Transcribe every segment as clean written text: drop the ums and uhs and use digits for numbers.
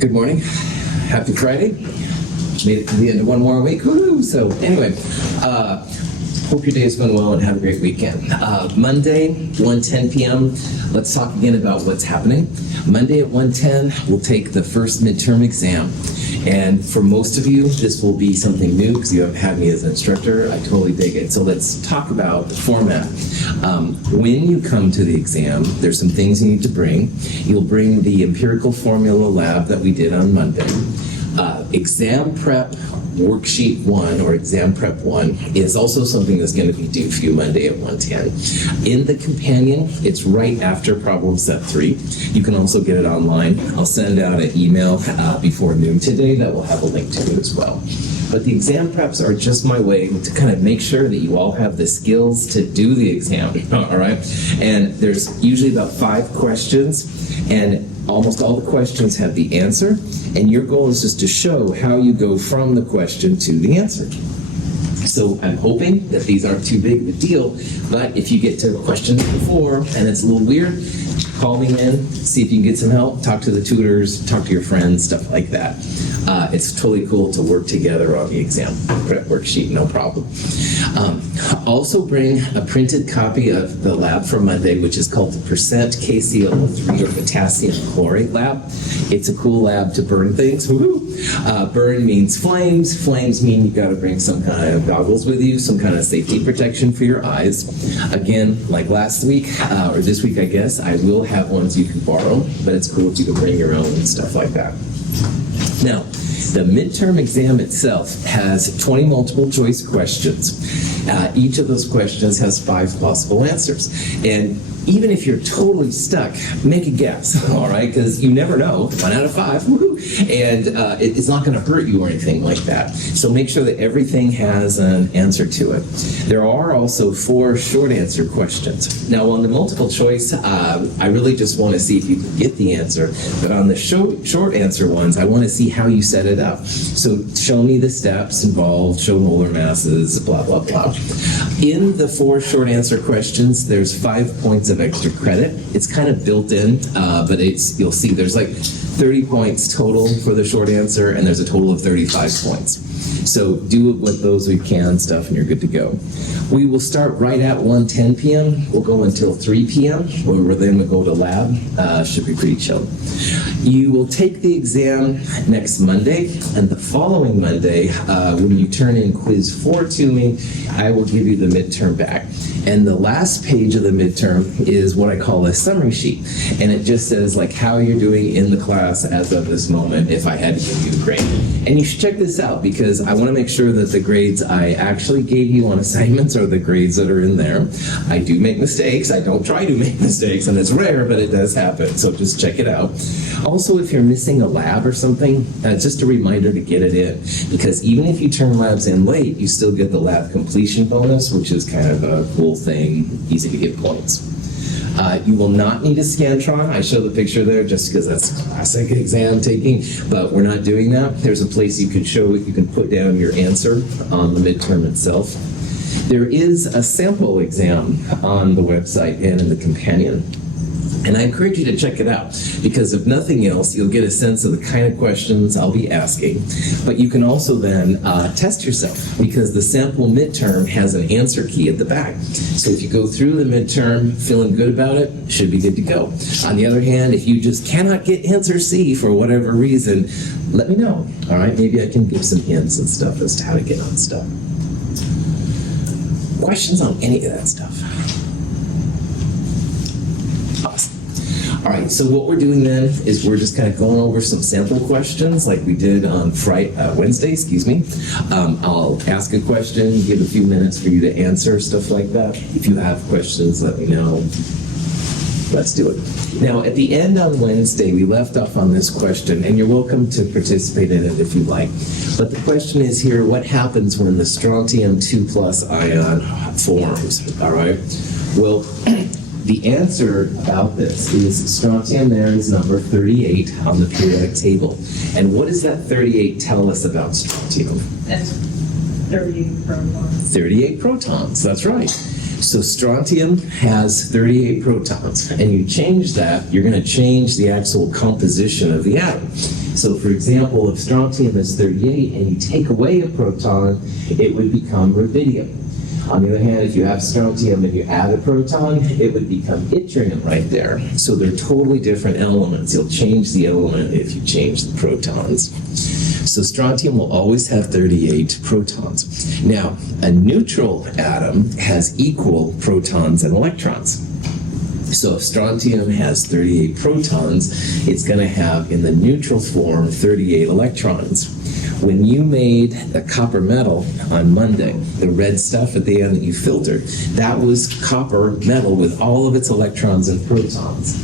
Good morning. Happy Friday. Made it to the end of one more week. Woo-hoo. So anyway, hope your day is going well and have a great weekend. Monday, 1:10 p.m., let's talk again about what's happening. Monday at 1:10, we'll take the first midterm exam. And for most of you, this will be something new because you haven't had me as an instructor. I totally dig it. So let's talk about the format. When you come to the exam, there's some things you need to bring. You'll bring the empirical formula lab that we did on Monday. Exam prep worksheet 1 or exam prep 1 is also something that's going to be due for you Monday at 1:10. In the companion, it's right after problem set 3. You can also get it online. I'll send out an email before noon today that will have a link to it as well. But the exam preps are just my way to kind of make sure that you all have the skills to do the exam, all right? And there's usually about 5 questions, and almost all the questions have the answer, and your goal is just to show how you go from the question to the answer. So I'm hoping that these aren't too big of a deal, but if you get to question number 4 and it's a little weird, call me in, see if you can get some help, talk to the tutors, talk to your friends, stuff like that. It's totally cool to work together on the exam prep worksheet, no problem. Also bring a printed copy of the lab for Monday, which is called the percent KCl3 or potassium chlorate lab. It's a cool lab to burn things. Burn means flames. Flames mean you got to bring some kind of goggles with you, some kind of safety protection for your eyes. Again, like last week, or this week I guess, I will have ones you can borrow, but it's cool if you can bring your own and stuff like that. Now, the midterm exam itself has 20 multiple choice questions. Each of those questions has 5 possible answers. And even if you're totally stuck, make a guess, all right? Because you never know. 1 out of 5, woohoo! And it's not going to hurt you or anything like that. So make sure that everything has an answer to it. There are also 4 short answer questions. Now, on the multiple choice, I really just want to see if you can get the answer. But on the short answer ones, I want to see how you set it up. So show me the steps involved, show molar masses, blah, blah, blah. In the 4 short answer questions, there's 5 points of extra credit. It's kind of built in, but you'll see there's like 30 points total for the short answer, and there's a total of 35 points. So do it with those we can stuff, and you're good to go. We will start right at 1:10 p.m. We'll go until 3 p.m., where then we'll go to lab. Should be pretty chill. You will take the exam next Monday, and the following Monday, when you turn in quiz 4 to me, I will give you the midterm back. And the last page of the midterm is what I call a summary sheet. And it just says like how you're doing in the class as of this moment if I had to give you a grade. And you should check this out because I want to make sure that the grades I actually gave you on assignments are the grades that are in there. I do make mistakes. I don't try to make mistakes, and it's rare, but it does happen. So just check it out. Also, if you're missing a lab or something, just a reminder to get it in. Because even if you turn labs in late, you still get the lab completion bonus, which is kind of a cool thing, easy to get points. You will not need a Scantron. I show the picture there just because that's classic exam taking, but we're not doing that. There's a place you can put down your answer on the midterm itself. There is a sample exam on the website and in the companion. And I encourage you to check it out, because if nothing else, you'll get a sense of the kind of questions I'll be asking. But you can also then test yourself, because the sample midterm has an answer key at the back. So if you go through the midterm feeling good about it, should be good to go. On the other hand, if you just cannot get answer C for whatever reason, let me know. All right, maybe I can give some hints and stuff as to how to get on stuff. Questions on any of that stuff? Awesome. All right, so what we're doing then is we're just kind of going over some sample questions like we did on Wednesday. I'll ask a question, give a few minutes for you to answer, stuff like that. If you have questions, let me know. Let's do it. Now, at the end on Wednesday, we left off on this question, and you're welcome to participate in it if you like. But the question is here, what happens when the strontium 2+ ion forms, all right? Well, the answer about this is strontium there is number 38 on the periodic table. And what does that 38 tell us about strontium? That's 38 protons. 38 protons, that's right. So strontium has 38 protons, and you change that, you're going to change the actual composition of the atom. So for example, if strontium is 38 and you take away a proton, it would become rubidium. On the other hand, if you have strontium and you add a proton, it would become yttrium right there. So they're totally different elements. You'll change the element if you change the protons. So strontium will always have 38 protons. Now, a neutral atom has equal protons and electrons. So if strontium has 38 protons, it's going to have, in the neutral form, 38 electrons. When you made the copper metal on Monday, the red stuff at the end that you filtered, that was copper metal with all of its electrons and protons.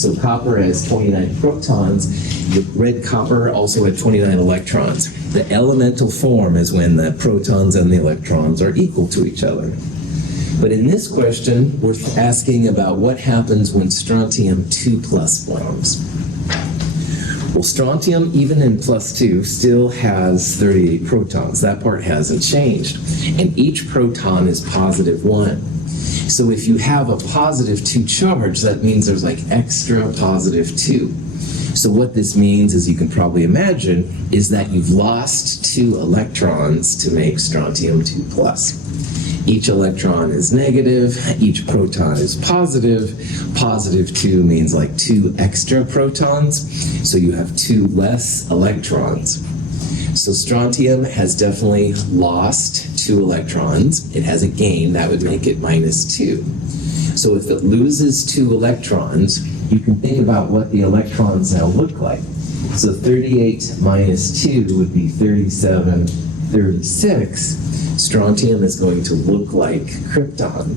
So copper has 29 protons. The red copper also had 29 electrons. The elemental form is when the protons and the electrons are equal to each other. But in this question, we're asking about what happens when strontium 2+ forms. Well, strontium, even in +2, still has 38 protons. That part hasn't changed. And each proton is +1. So if you have a +2 charge, that means there's like extra +2. So what this means, as you can probably imagine, is that you've lost 2 electrons to make strontium 2+. Each electron is negative, each proton is positive. +2 means like 2 extra protons, so you have 2 less electrons. So strontium has definitely lost 2 electrons. It has a gain, that would make it -2. So if it loses 2 electrons, you can think about what the electrons now look like. So 38 minus 2 would be 37, 36. Strontium is going to look like krypton.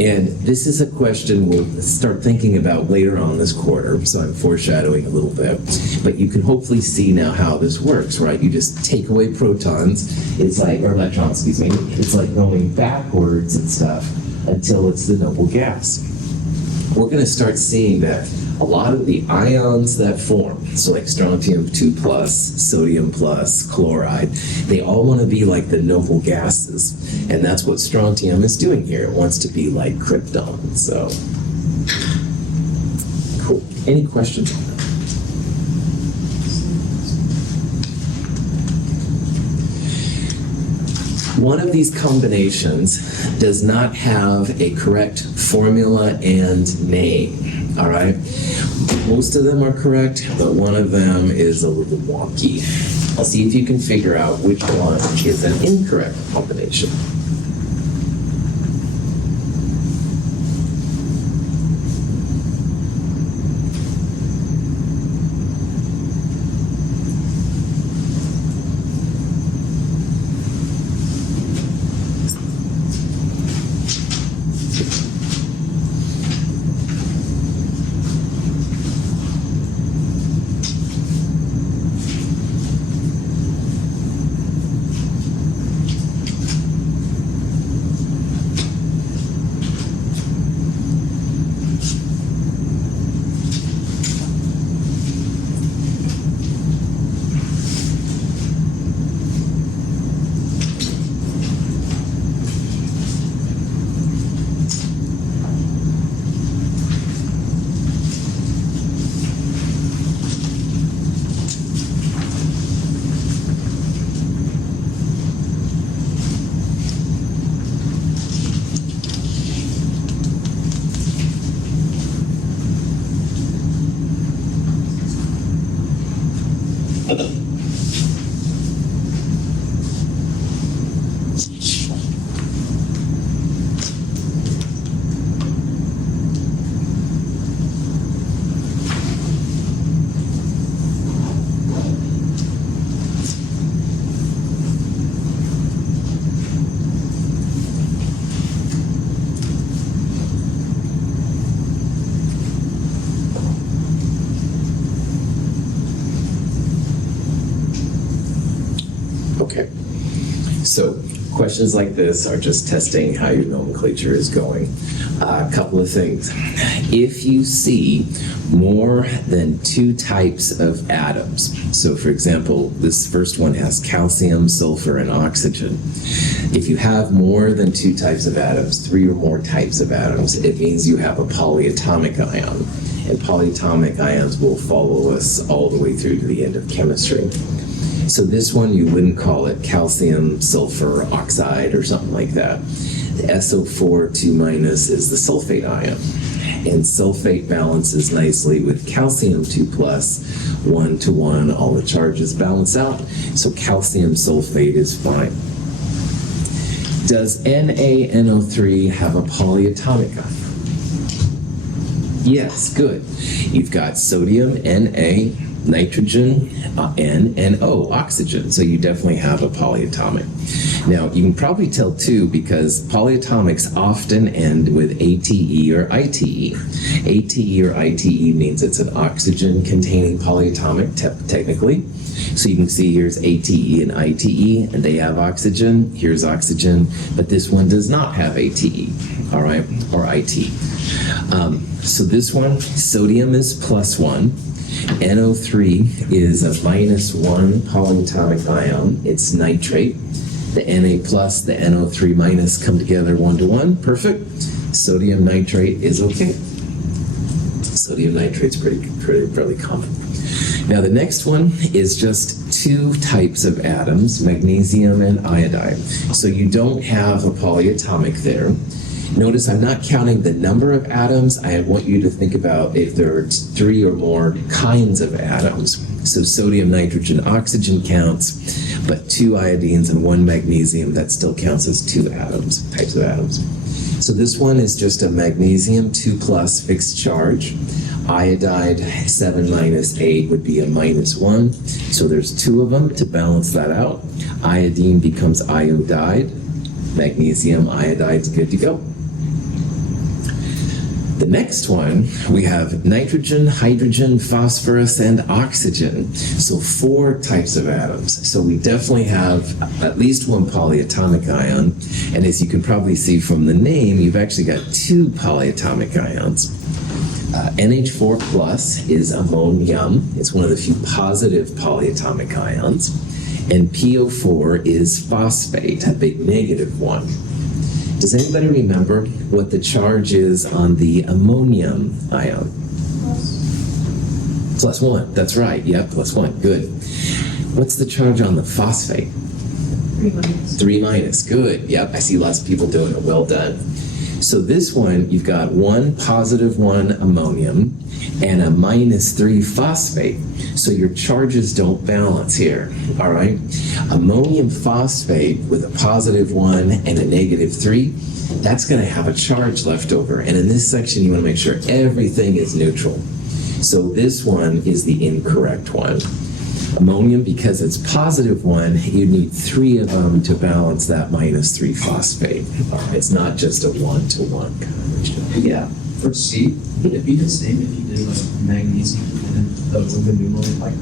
And this is a question we'll start thinking about later on this quarter, so I'm foreshadowing a little bit. But you can hopefully see now how this works, right? You just take away protons, it's like, or electrons, excuse me, it's like going backwards and stuff until it's the noble gas. We're going to start seeing that a lot of the ions that form, so like strontium 2+, sodium plus, chloride, they all want to be like the noble gases. And that's what strontium is doing here. It wants to be like krypton. So, cool. Any questions on that? One of these combinations does not have a correct formula and name. All right? Most of them are correct, but one of them is a little wonky. I'll see if you can figure out which one is an incorrect combination. Okay. So questions like this are just testing how your nomenclature is going. A couple of things. If you see more than 2 types of atoms, so for example, this first one has calcium, sulfur, and oxygen. If you have more than 2 types of atoms, 3 or more types of atoms, it means you have a polyatomic ion. and polyatomic ions will follow us all the way through to the end of chemistry. So this one, you wouldn't call it calcium sulfur oxide or something like that. The SO4 2- is the sulfate ion. And sulfate balances nicely with calcium 2+, 1-to-1, all the charges balance out. So calcium sulfate is fine. Does NaNO3 have a polyatomic ion? Yes, good. You've got sodium, Na, nitrogen, N, and O, oxygen. So you definitely have a polyatomic. Now, you can probably tell too because polyatomics often end with ATE or ITE. ATE or ITE means it's an oxygen-containing polyatomic, technically. So you can see here's ATE and ITE, and they have oxygen. Here's oxygen, but this one does not have ATE, all right, or IT. So this one, sodium is +1. NO3 is a -1 polyatomic ion. It's nitrate. The Na+, the NO3- come together 1-to-1. Perfect. Sodium nitrate is okay. Sodium nitrate's fairly common. Now the next one is just 2 types of atoms, magnesium and iodide. So you don't have a polyatomic there. Notice I'm not counting the number of atoms. I want you to think about if there are 3 or more kinds of atoms. So sodium, nitrogen, oxygen counts, but 2 iodines and 1 magnesium, that still counts as 2 atoms, types of atoms. So this one is just a magnesium 2+ fixed charge. Iodide 7 - 8 would be a -1. So there's 2 of them to balance that out. Iodine becomes iodide. Magnesium iodide's good to go. The next one, we have nitrogen, hydrogen, phosphorus, and oxygen. So 4 types of atoms. So we definitely have at least 1 polyatomic ion. And as you can probably see from the name, you've actually got 2 polyatomic ions. NH4+ is ammonium. It's one of the few positive polyatomic ions. And PO4 is phosphate, a big -1. Does anybody remember what the charge is on the ammonium ion? +1. That's right. Yeah, +1. Good. What's the charge on the phosphate? 3-. Good. Yep, I see lots of people doing it. Well done. So this one, you've got 1 +1 ammonium and a -3 phosphate. So your charges don't balance here, all right? Ammonium phosphate with a +1 and a -3, that's going to have a charge left over. And in this section, you want to make sure everything is neutral. So this one is the incorrect one. Ammonium, because it's +1, you need 3 of them to balance that -3 phosphate. It's not just a 1-to-1 kind of ratio. Yeah. For C, would it be the same if you did like magnesium and the Roman numeral like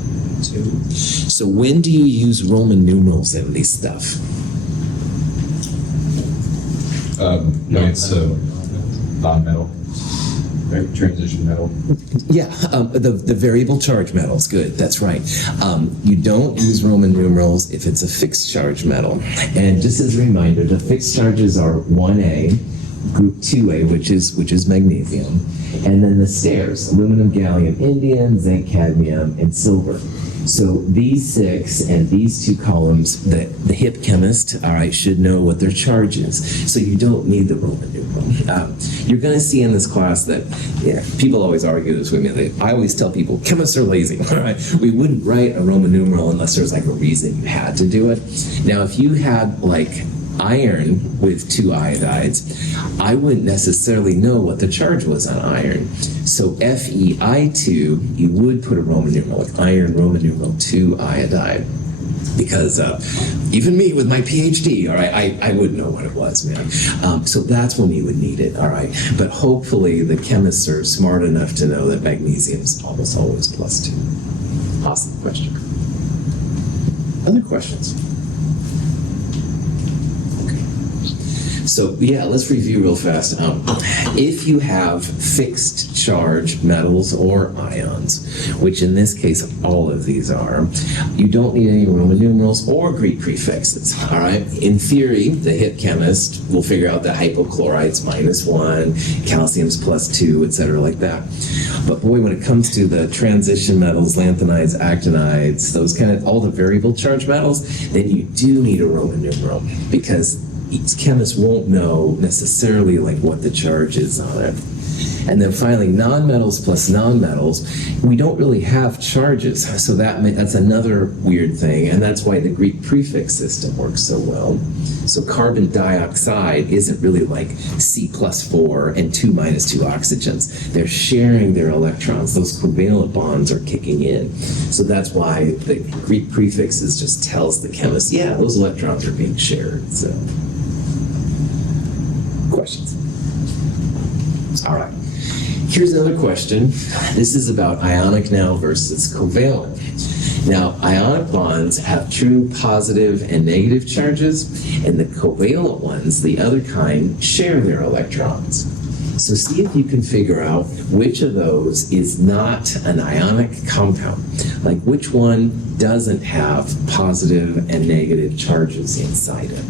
2? So when do you use Roman numerals in this stuff? No, it's non-metal, right? Transition metal. Yeah, the variable charge metals. Good, that's right. You don't use Roman numerals if it's a fixed charge metal. And just as a reminder, the fixed charges are 1A, group 2A, which is magnesium, and then the stairs: aluminum, gallium, indium, zinc, cadmium, and silver. So these 6 and these 2 columns, the hip chemist, all right, should know what their charge is. So you don't need the Roman numeral. You're going to see in this class that, yeah, people always argue this with me. I always tell people, chemists are lazy, all right? We wouldn't write a Roman numeral unless there's like a reason you had to do it. Now, if you had like iron with 2 iodides, I wouldn't necessarily know what the charge was on iron. So Fe(I2), you would put a Roman numeral, like iron Roman numeral 2 iodide. Because even me with my PhD, all right, I wouldn't know what it was, man. So that's when you would need it, all right. But hopefully the chemists are smart enough to know that magnesium is almost always +2. Awesome question. Other questions? So yeah, let's review real fast. If you have fixed charge metals or ions, which in this case all of these are, you don't need any Roman numerals or Greek prefixes. All right. In theory, the hip chemist will figure out that hypochlorite's -1, calcium's +2, etc., like that. But boy, when it comes to the transition metals, lanthanides, actinides, those kind of all the variable charge metals, then you do need a Roman numeral because each chemist won't know necessarily like what the charge is on it. And then finally, nonmetals plus nonmetals, we don't really have charges, so that's another weird thing, and that's why the Greek prefix system works so well. So carbon dioxide isn't really like C+4 and 2 - 2 oxygens. They're sharing their electrons. Those covalent bonds are kicking in. So that's why the Greek prefixes just tells the chemist, yeah, those electrons are being shared. So, questions? All right. Here's another question. This is about ionic now versus covalent. Now, ionic bonds have true positive and negative charges, and the covalent ones, the other kind, share their electrons. So see if you can figure out which of those is not an ionic compound. Like which one doesn't have positive and negative charges inside it.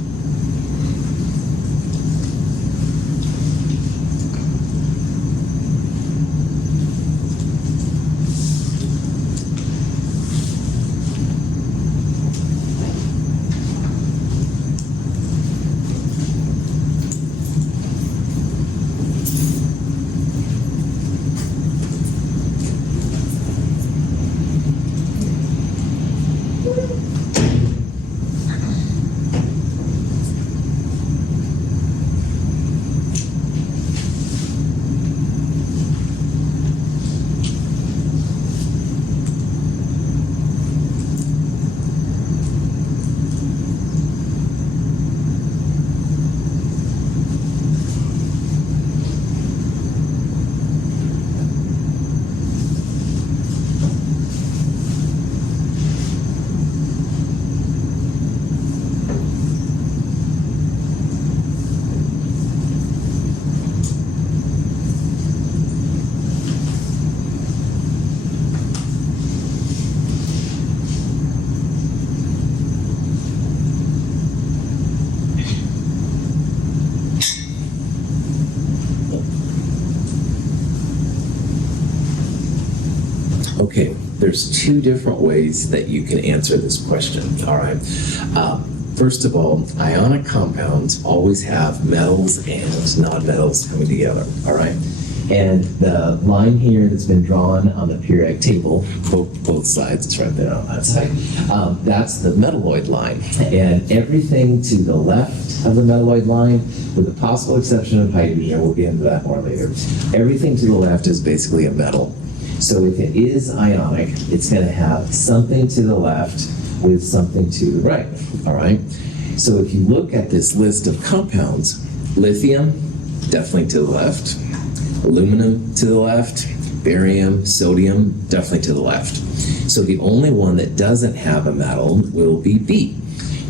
Okay, there's two different ways that you can answer this question, all right? First of all, ionic compounds always have metals and nonmetals coming together, all right? And the line here that's been drawn on the periodic table, both sides, it's right there on that side, that's the metalloid line. And everything to the left of the metalloid line, with the possible exception of hydrogen, we'll get into that more later, everything to the left is basically a metal. So if it is ionic, it's going to have something to the left with something to the right, all right? So if you look at this list of compounds, lithium, definitely to the left, aluminum to the left, barium, sodium, definitely to the left. So the only one that doesn't have a metal will be B.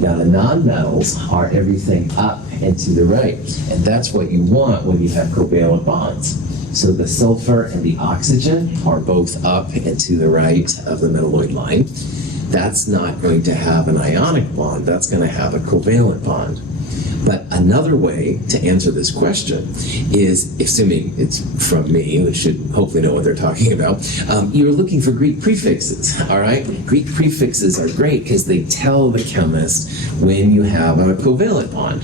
Now the nonmetals are everything up and to the right, and that's what you want when you have covalent bonds. So the sulfur and the oxygen are both up and to the right of the metalloid line. That's not going to have an ionic bond, that's going to have a covalent bond. But another way to answer this question is, assuming it's from me, which should hopefully know what they're talking about, you're looking for Greek prefixes, all right? Greek prefixes are great because they tell the chemist when you have a covalent bond.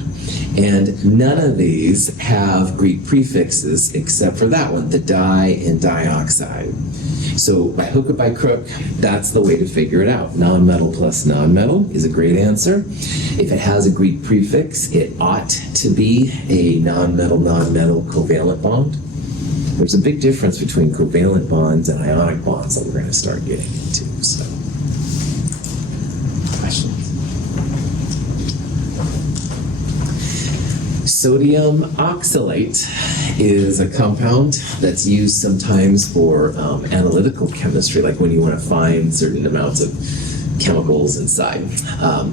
And none of these have Greek prefixes except for that one, the di and dioxide. So by hook or by crook, that's the way to figure it out. Nonmetal plus nonmetal is a great answer. If it has a Greek prefix, it ought to be a nonmetal covalent bond. There's a big difference between covalent bonds and ionic bonds that we're going to start getting into. So, questions? Sodium oxalate is a compound that's used sometimes for analytical chemistry, like when you want to find certain amounts of chemicals inside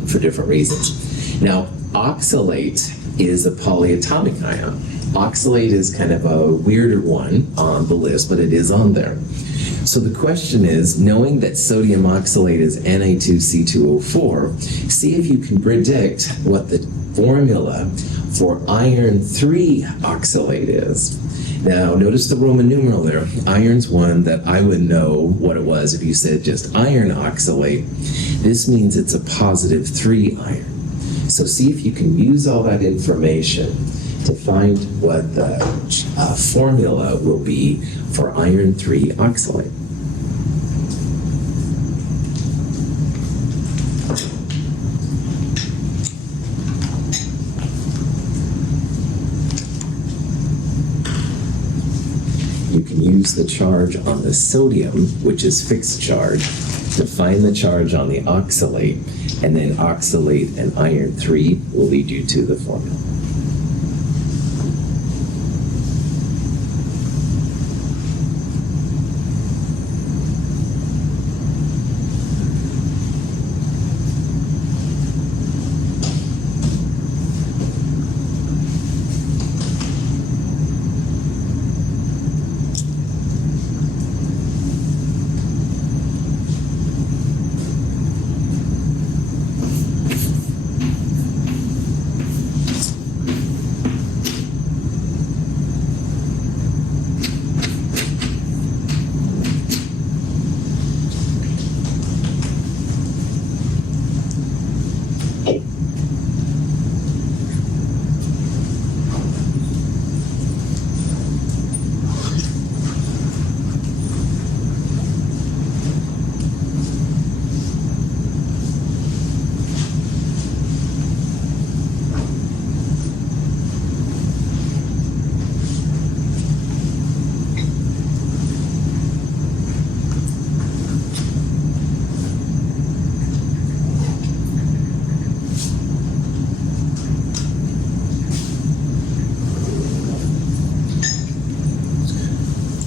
for different reasons. Now, oxalate is a polyatomic ion. Oxalate is kind of a weirder one on the list, but it is on there. So the question is, knowing that sodium oxalate is Na2C2O4, see if you can predict what the formula for iron 3 oxalate is. Now, notice the Roman numeral there. Iron's one that I would know what it was if you said just iron oxalate. This means it's a positive 3 iron. So see if you can use all that information to find what the formula will be for iron 3 oxalate. You can use the charge on the sodium, which is fixed charge, to find the charge on the oxalate, and then oxalate and iron 3 will lead you to the formula.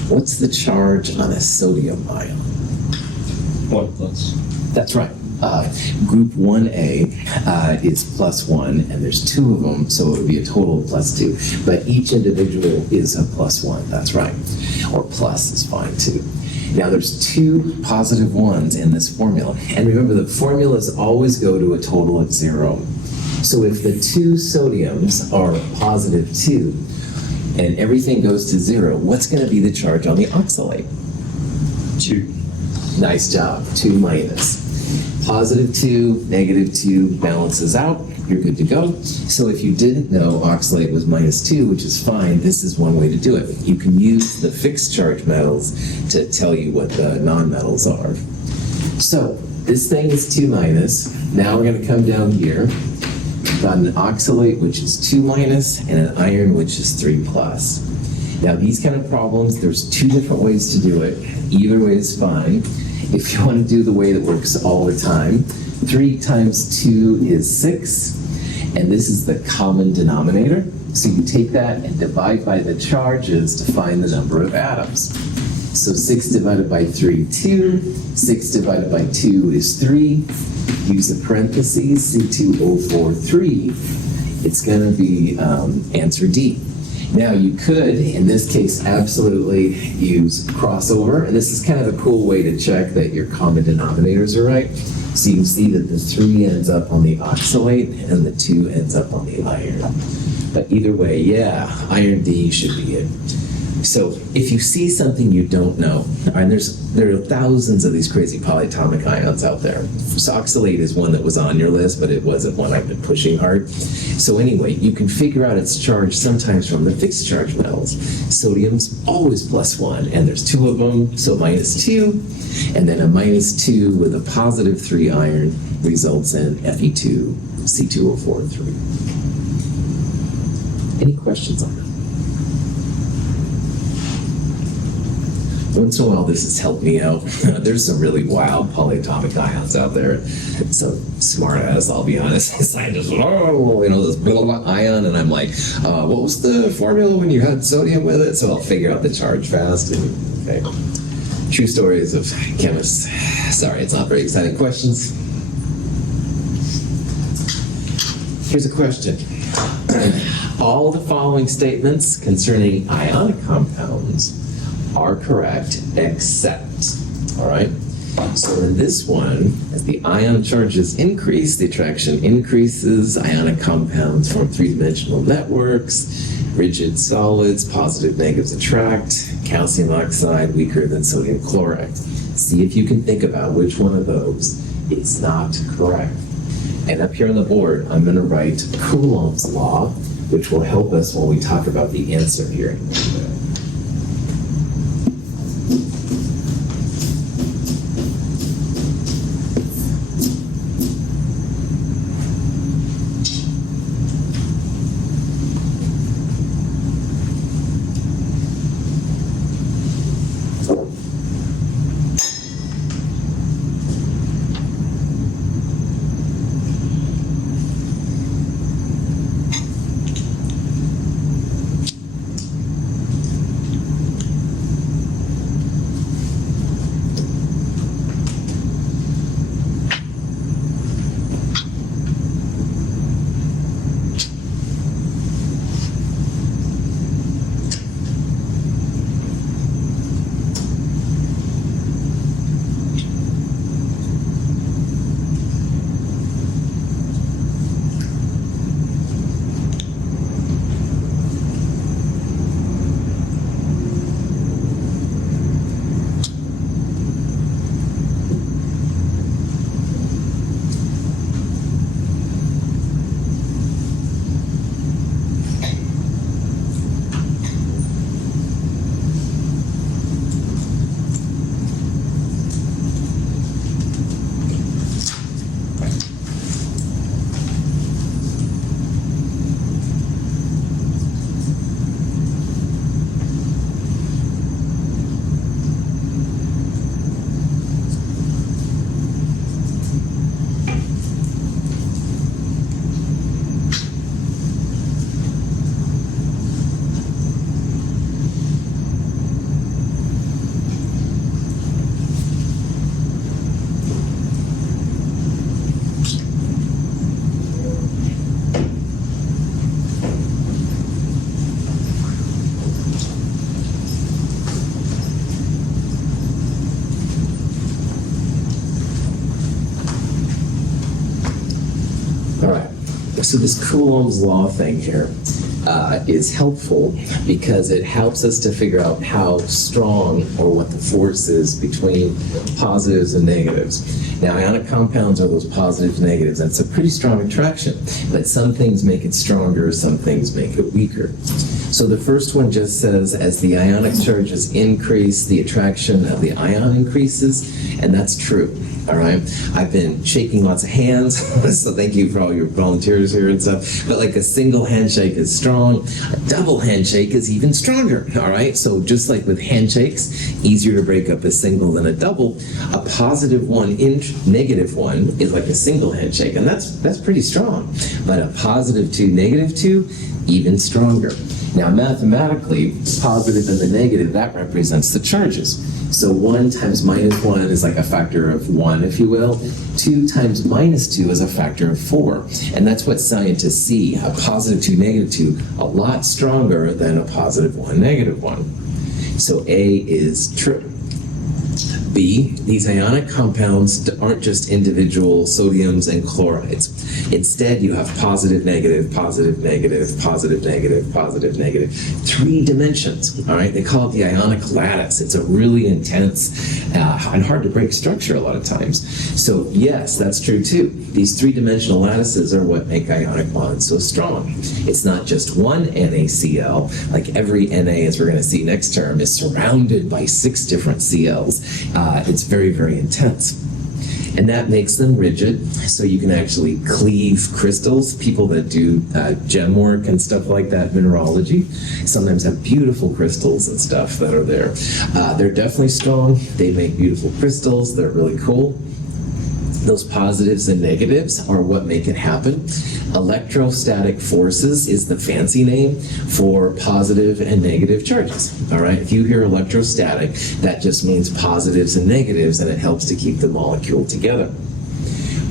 What's the charge on a sodium ion? 1+. That's right. Group 1A is +1, and there's 2 of them, so it would be a total of +2. But each individual is a +1, that's right. Or plus is fine too. Now there's 2 positive ones in this formula. And remember, the formulas always go to a total of 0. So if the 2 sodiums are +2, and everything goes to 0, what's going to be the charge on the oxalate? 2. Nice job, 2 minus. +2, -2 balances out, you're good to go. So if you didn't know oxalate was -2, which is fine, this is one way to do it. You can use the fixed charge metals to tell you what the non-metals are. So this thing is 2 minus. Now we're going to come down here. Got an oxalate, which is 2 minus, and an iron, which is 3 plus. Now these kind of problems, there's 2 different ways to do it. Either way is fine. If you want to do the way that works all the time, 3 times 2 is 6, and this is the common denominator. So you take that and divide by the charges to find the number of atoms. So 6 divided by 3, 2. 6 divided by 2 is 3. Use the parentheses, C2O43. It's going to be answer D. Now you could, in this case, absolutely use crossover, and this is kind of a cool way to check that your common denominators are right. So you can see that the 3 ends up on the oxalate and the 2 ends up on the iron. But either way, yeah, iron D should be it. So if you see something you don't know, and there are thousands of these crazy polyatomic ions out there. So oxalate is one that was on your list, but it wasn't one I've been pushing hard. So anyway, you can figure out its charge sometimes from the fixed charge metals. Sodium's always +1, and there's 2 of them, so -2. And then a -2 with a +3 iron results in Fe2C2O43. Any questions on that? Once in a while, this has helped me out. There's some really wild polyatomic ions out there. So smart ass, I'll be honest. Scientists, this blah, blah, blah ion, and I'm like, what was the formula when you had sodium with it? So I'll figure out the charge fast. And, okay. True stories of chemists. Sorry, it's not very exciting. Questions? Here's a question. All the following statements concerning ionic compounds are correct except, all right? So in this one, as the ion charges increase, the attraction increases. Ionic compounds form three-dimensional networks. Rigid solids, positive, negatives attract. Calcium oxide, weaker than sodium chloride. See if you can think about which one of those is not correct. And up here on the board, I'm going to write Coulomb's law, which will help us when we talk about the answer here. So this Coulomb's law thing here is helpful because it helps us to figure out how strong or what the force is between positives and negatives. Now, ionic compounds are those positives, negatives. That's a pretty strong attraction, but some things make it stronger, some things make it weaker. So the first one just says, as the ionic charges increase, the attraction of the ion increases, and that's true. All right. I've been shaking lots of hands, so thank you for all your volunteers here and stuff. But like a single handshake is strong, a double handshake is even stronger. All right. So just like with handshakes, easier to break up a single than a double. A positive one, negative one is like a single handshake, and that's pretty strong. But a positive two, negative two, even stronger. Now, mathematically, positive and the negative, that represents the charges. So 1 times minus 1 is like a factor of 1, if you will. 2 times minus 2 is a factor of 4. And that's what scientists see. A positive 2, negative 2, a lot stronger than a positive 1, negative 1. So A is true. B, these ionic compounds aren't just individual sodiums and chlorides. Instead, you have positive, negative, positive, negative, positive, negative, positive, negative. 3 dimensions, all right? They call it the ionic lattice. It's a really intense and hard to break structure a lot of times. So yes, that's true too. These 3-dimensional lattices are what make ionic bonds so strong. It's not just one NaCl, like every Na, as we're going to see next term, is surrounded by 6 different Cls. It's very, very intense. And that makes them rigid, so you can actually cleave crystals. People that do gem work and stuff like that, mineralogy, sometimes have beautiful crystals and stuff that are there. They're definitely strong. They make beautiful crystals. They're really cool. Those positives and negatives are what make it happen. Electrostatic forces is the fancy name for positive and negative charges. All right, if you hear electrostatic, that just means positives and negatives, and it helps to keep the molecule together.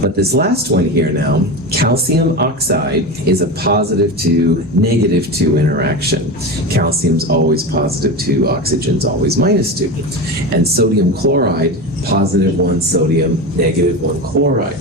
But this last one here now, calcium oxide is a +2, -2 interaction. Calcium's always +2, oxygen's always -2. And sodium chloride, +1 sodium, -1 chloride.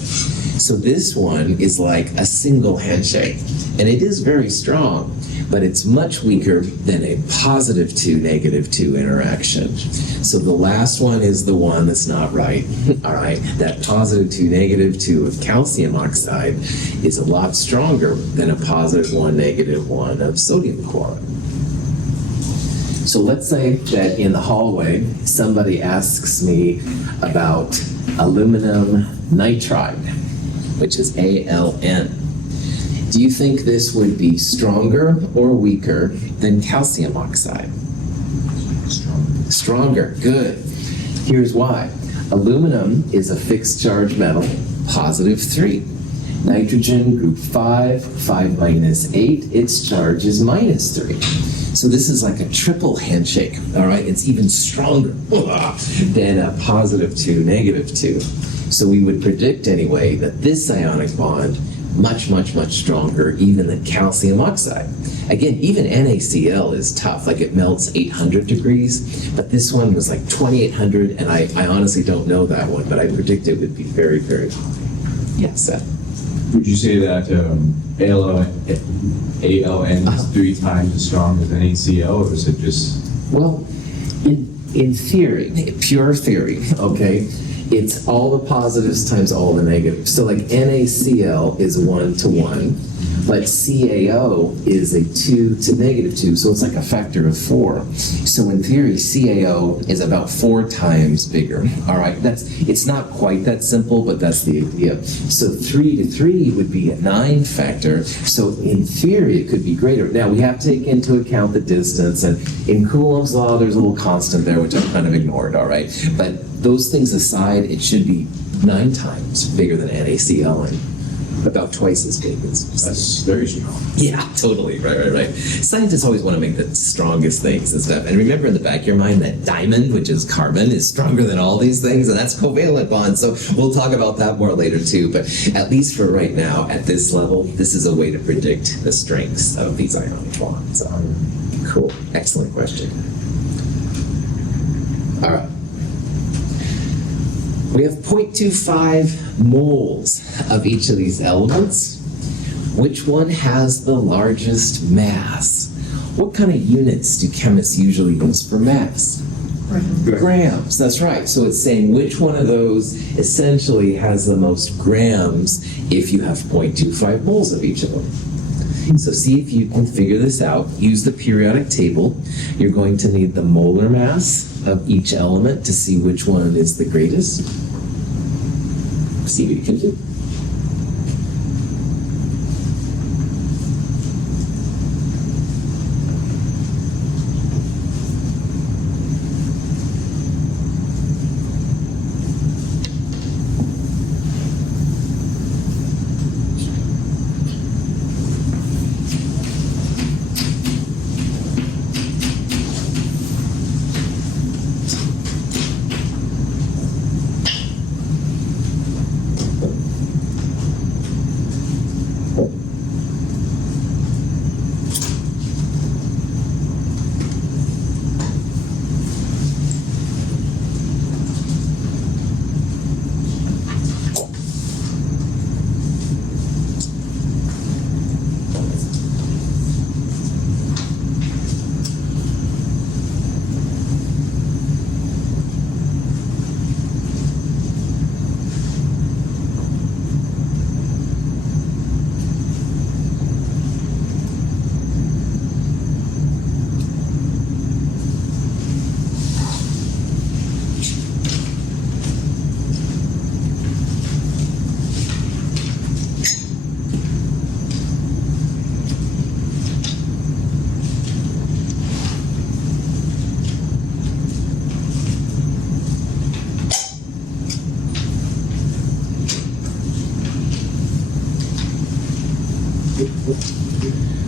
So this one is like a single handshake. And it is very strong, but it's much weaker than a +2, -2 interaction. So the last one is the one that's not right. All right, that +2, -2 of calcium oxide is a lot stronger than a +1, -1 of sodium chloride. So let's say that in the hallway, somebody asks me about aluminum nitride, which is ALN. Do you think this would be stronger or weaker than calcium oxide? Stronger, good. Here's why. Aluminum is a fixed charge metal, +3. Nitrogen, group 5, 5 minus 8, its charge is -3. So this is like a triple handshake, all right? It's even stronger than a +2, -2. So we would predict anyway that this ionic bond much, much, much stronger even than calcium oxide. Again, even NaCl is tough, like it melts 800 degrees, but this one was like 2800, and I honestly don't know that one, but I predict it would be very, very high. Yeah, Seth? Would you say that ALN is 3 times as strong as NaCl, or is it just? Well, in theory, pure theory, okay, it's all the positives times all the negatives. So like NaCl is 1:1, but CaO is a 2 to -2, so it's like a factor of 4. So in theory, CaO is about 4 times bigger. All right, it's not quite that simple, but that's the idea. So 3 to 3 would be a 9 factor. So in theory, it could be greater. Now we have to take into account the distance, and in Coulomb's law, there's a little constant there, which I've kind of ignored. All right, but those things aside, it should be 9 times bigger than NaCl and about twice as big as. That's very strong. Yeah, totally. Right. Scientists always want to make the strongest things and stuff. And remember in the back of your mind that diamond, which is carbon, is stronger than all these things, and that's covalent bonds. So we'll talk about that more later too. But at least for right now, at this level, this is a way to predict the strengths of these ionic bonds. Cool. Excellent question. All right. We have 0.25 moles of each of these elements. Which one has the largest mass? What kind of units do chemists usually use for mass? Grams, that's right. So it's saying which one of those essentially has the most grams if you have 0.25 moles of each of them. So see if you can figure this out. Use the periodic table. You're going to need the molar mass of each element to see which one is the greatest. See what you can do.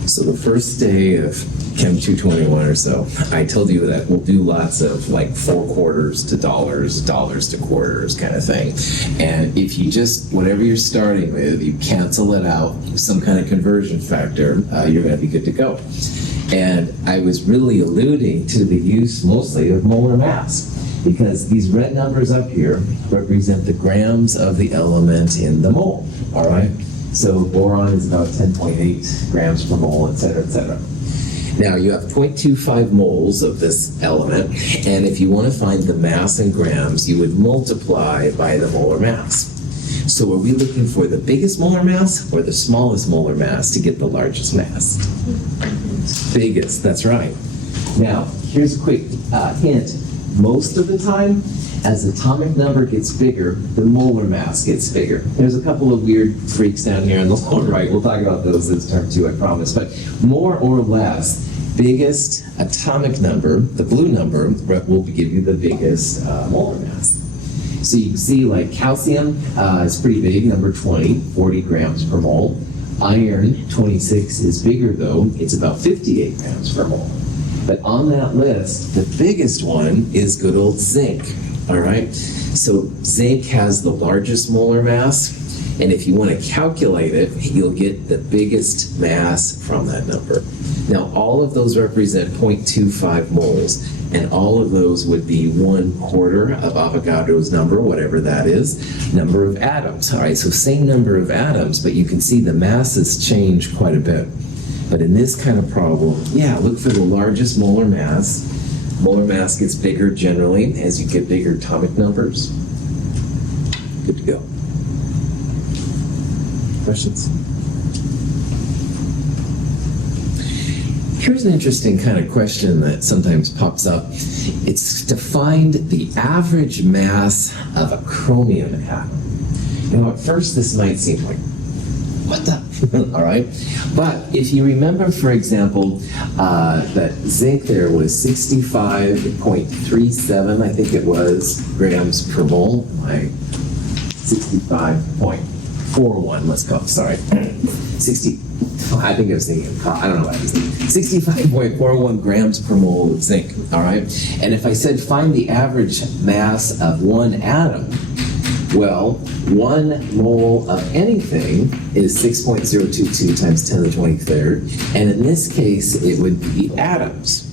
So the first day of Chem 221 or so. I told you that we'll do lots of like 4 quarters to dollars, dollars to quarters kind of thing. And if you just, whatever you're starting with, you cancel it out, some kind of conversion factor, you're going to be good to go. And I was really alluding to the use mostly of molar mass, because these red numbers up here represent the grams of the element in the mole, all right? So boron is about 10.8 grams per mole, et cetera, et cetera. Now you have 0.25 moles of this element, and if you want to find the mass in grams, you would multiply by the molar mass. So are we looking for the biggest molar mass or the smallest molar mass to get the largest mass? Biggest, that's right. Now, here's a quick hint. Most of the time, as the atomic number gets bigger, the molar mass gets bigger. There's a couple of weird freaks down here on the lower right. We'll talk about those this term too, I promise. But more or less, biggest atomic number, the blue number, will give you the biggest molar mass. So you can see like calcium is pretty big, number 20, 40 grams per mole. Iron, 26, is bigger though. It's about 58 grams per mole. But on that list, the biggest one is good old zinc, all right? So zinc has the largest molar mass, and if you want to calculate it, you'll get the biggest mass from that number. Now, all of those represent 0.25 moles, and all of those would be 1/4 of Avogadro's number, whatever that is, number of atoms, all right? So same number of atoms, but you can see the masses change quite a bit. But in this kind of problem, yeah, look for the largest molar mass. Molar mass gets bigger generally as you get bigger atomic numbers. Good to go. Questions? Here's an interesting kind of question that sometimes pops up. It's to find the average mass of a chromium atom. Now, at first, this might seem like, what the? All right. But if you remember, for example, that zinc there was 65.37, I think it was, grams per mole. 65.41, let's go. Sorry. 60. I think I was thinking, I don't know what I was thinking. 65.41 grams per mole of zinc. All right. And if I said find the average mass of one atom, well, 1 mole of anything is 6.022 times 10 to the 23rd, and in this case, it would be atoms.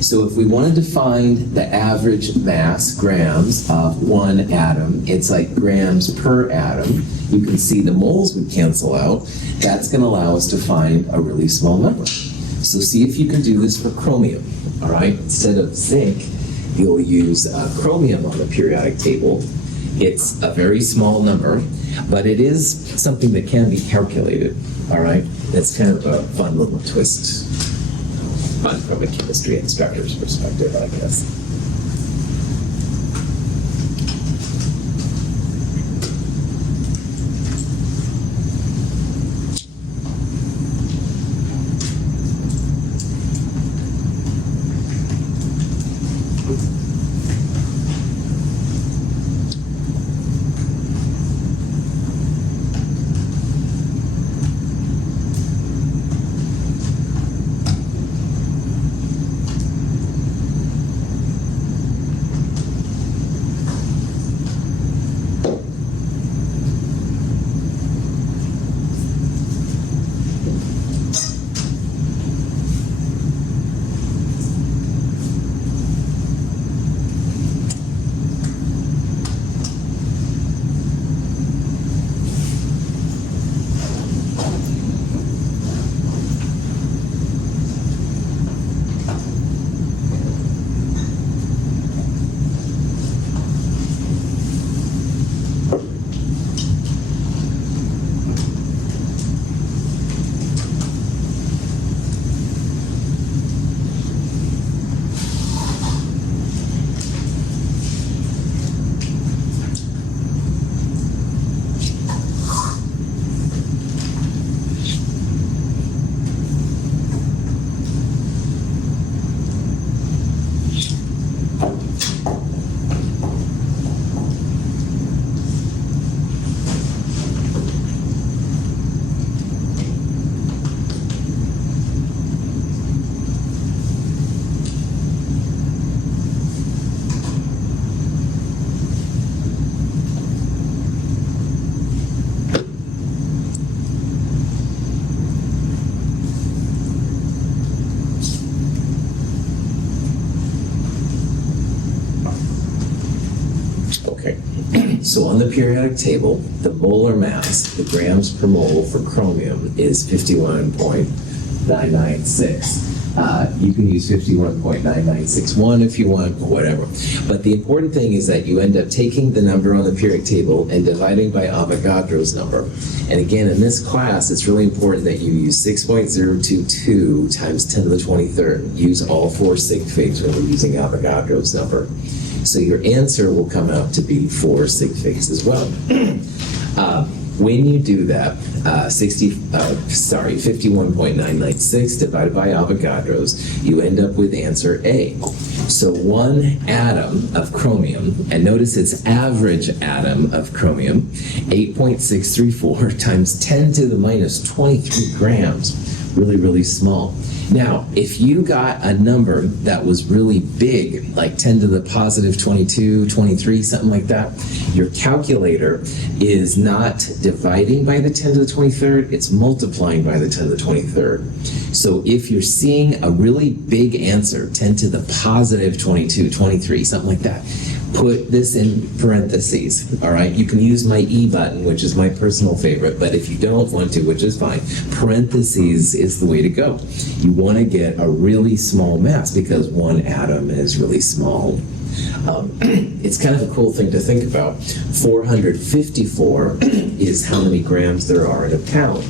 So if we wanted to find the average mass, grams, of one atom, it's like grams per atom. You can see the moles would cancel out. That's going to allow us to find a really small number. So see if you can do this for chromium, all right? Instead of zinc, you'll use chromium on the periodic table. It's a very small number, but it is something that can be calculated, all right? That's kind of a fun little twist, fun from a chemistry instructor's perspective, I guess. So on the periodic table, the molar mass, the grams per mole for chromium is 51.996. You can use 51.9961 if you want, whatever. But the important thing is that you end up taking the number on the periodic table and dividing by Avogadro's number. And again, in this class, it's really important that you use 6.022 times 10 to the 23rd. Use all 4 sig figs when we're using Avogadro's number. So your answer will come out to be 4 sig figs as well. When you do that, 51.996 divided by Avogadro's, you end up with answer A. So 1 atom of chromium, and notice it's average atom of chromium, 8.634 times 10 to the minus 23 grams, really, really small. Now, if you got a number that was really big, like 10 to the positive 22, 23, something like that, your calculator is not dividing by the 10 to the 23rd, it's multiplying by the 10 to the 23rd. So if you're seeing a really big answer, 10 to the positive 22, 23, something like that, put this in parentheses, all right? You can use my E button, which is my personal favorite, but if you don't want to, which is fine, parentheses is the way to go. You want to get a really small mass because 1 atom is really small. It's kind of a cool thing to think about. 454 is how many grams there are in a pound.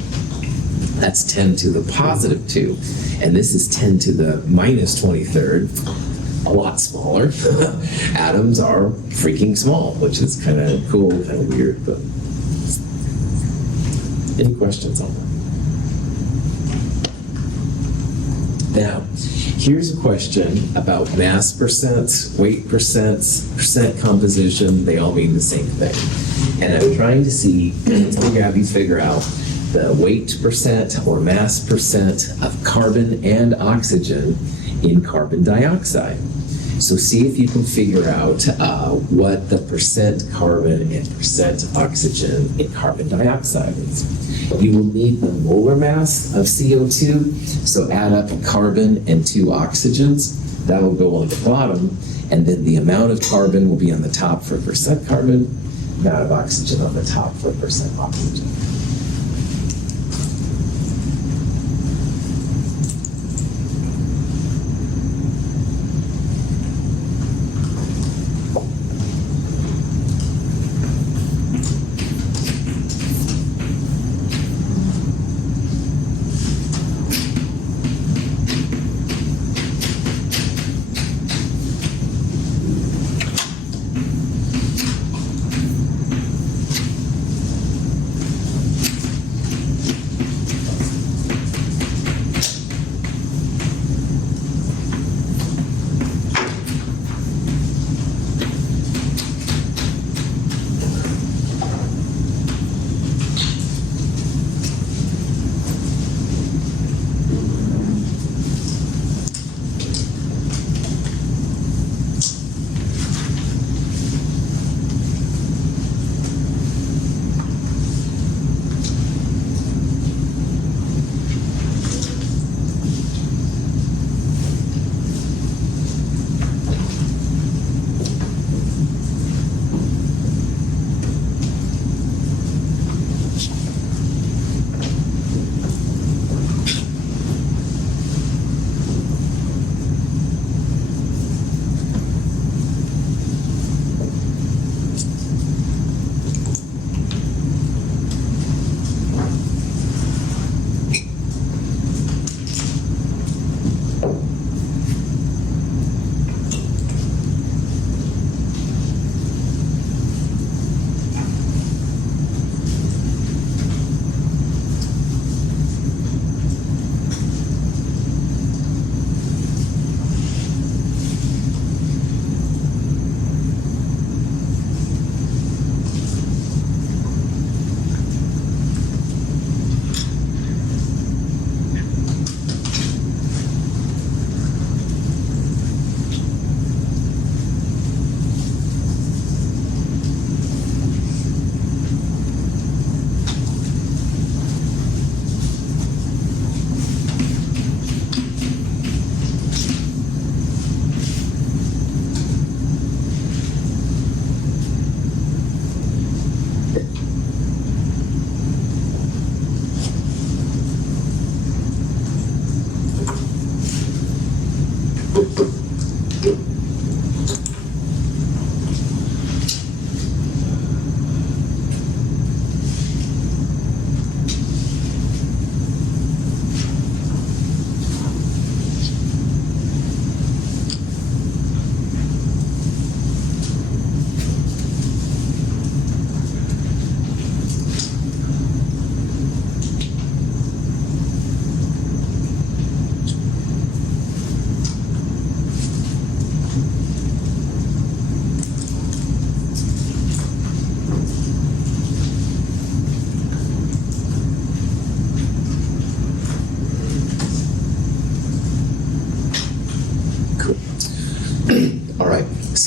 That's 10 to the positive 2, and this is 10 to the minus 23rd. A lot smaller. Atoms are freaking small, which is kind of cool, kind of weird, but any questions on that? Now, here's a question about mass percents, weight percents, percent composition. They all mean the same thing. And I'm trying to see, have you figure out the weight percent or mass percent of carbon and oxygen in carbon dioxide. So see if you can figure out what the percent carbon and percent oxygen in carbon dioxide is. You will need the molar mass of CO2, so add up carbon and 2 oxygens. That'll go on the bottom, and then the amount of carbon will be on the top for percent carbon, amount of oxygen on the top for percent oxygen.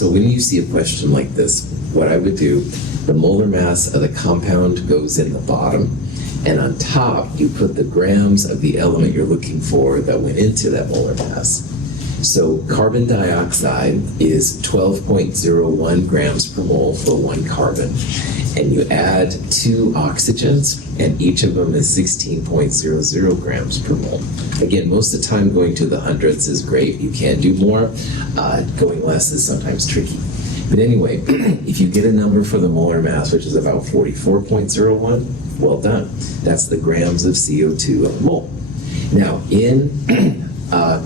So when you see a question like this, what I would do, the molar mass of the compound goes in the bottom, and on top, you put the grams of the element you're looking for that went into that molar mass. So carbon dioxide is 12.01 grams per mole for 1 carbon. And you add 2 oxygens, and each of them is 16.00 grams per mole. Again, most of the time going to the hundredths is great. You can do more. Going less is sometimes tricky. But anyway, if you get a number for the molar mass, which is about 44.01, well done. That's the grams of CO2 a mole. Now, in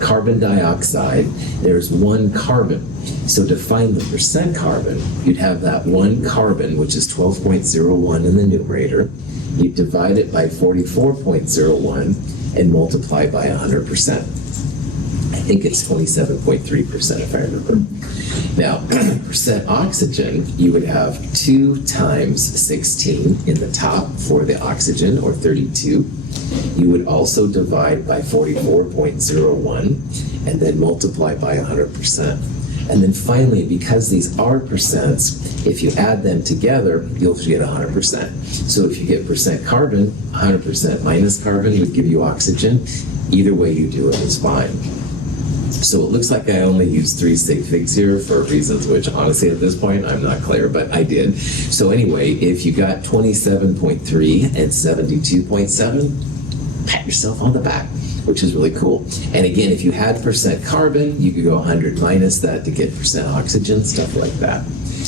carbon dioxide, there's 1 carbon. So to find the percent carbon, you'd have that 1 carbon, which is 12.01 in the numerator. You divide it by 44.01 and multiply by 100%. I think it's 27.3% if I remember. Now, percent oxygen, you would have 2 times 16 in the top for the oxygen, or 32. You would also divide by 44.01 and then multiply by 100%. And then finally, because these are percents, if you add them together, you'll get 100%. So if you get percent carbon, 100% minus carbon would give you oxygen. Either way you do it is fine. So it looks like I only used 3 sig figs here for reasons which honestly at this point I'm not clear, but I did. So anyway, if you got 27.3 and 72.7, pat yourself on the back, which is really cool. And again, if you had percent carbon, you could go 100 minus that to get percent oxygen, stuff like that.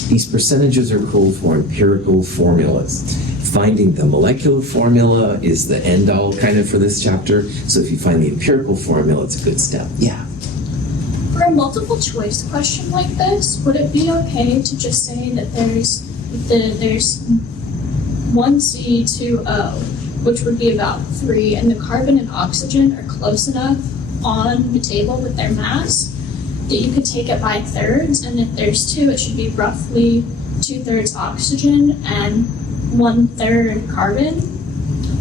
These percentages are cool for empirical formulas. Finding the molecular formula is the end-all kind of for this chapter. So if you find the empirical formula, it's a good step. Yeah. For a multiple choice question like this, would it be okay to just say that there's 1C, 2O, which would be about 3, and the carbon and oxygen are close enough on the table with their mass that you could take it by thirds, and if there's 2, it should be roughly 2/3 oxygen and 1/3 carbon,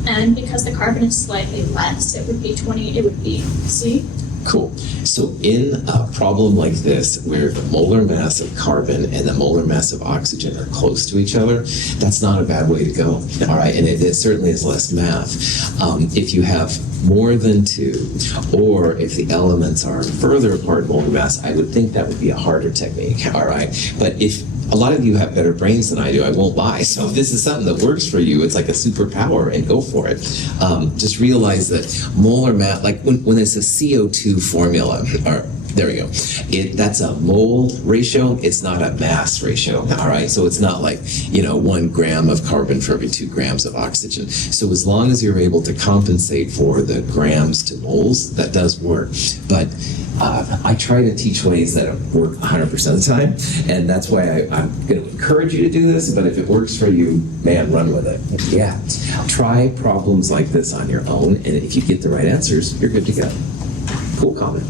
and because the carbon is slightly less, it would be C. Cool. So in a problem like this, where the molar mass of carbon and the molar mass of oxygen are close to each other, that's not a bad way to go. All right, and it certainly is less math. If you have more than 2, or if the elements are further apart in molar mass, I would think that would be a harder technique. All right, but if a lot of you have better brains than I do, I won't lie. So if this is something that works for you, it's like a superpower, and go for it. Just realize that molar mass, like when it's a CO2 formula, or there we go. That's a mole ratio. It's not a mass ratio. All right. So it's not like, 1 gram of carbon for every 2 grams of oxygen. So as long as you're able to compensate for the grams to moles, that does work. But I try to teach ways that work 100% of the time, and that's why I'm going to encourage you to do this. But if it works for you, man, run with it. Yeah. Try problems like this on your own, and if you get the right answers, you're good to go. Cool comment.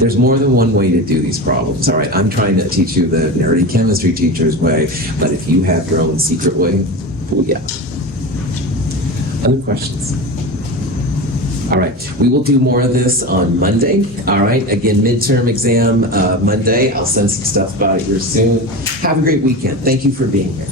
There's more than one way to do these problems, all right? I'm trying to teach you the nerdy chemistry teacher's way, but if you have your own secret way, oh yeah. Other questions? All right, we will do more of this on Monday. All right, again, midterm exam Monday. I'll send some stuff about it here soon. Have a great weekend. Thank you for being here.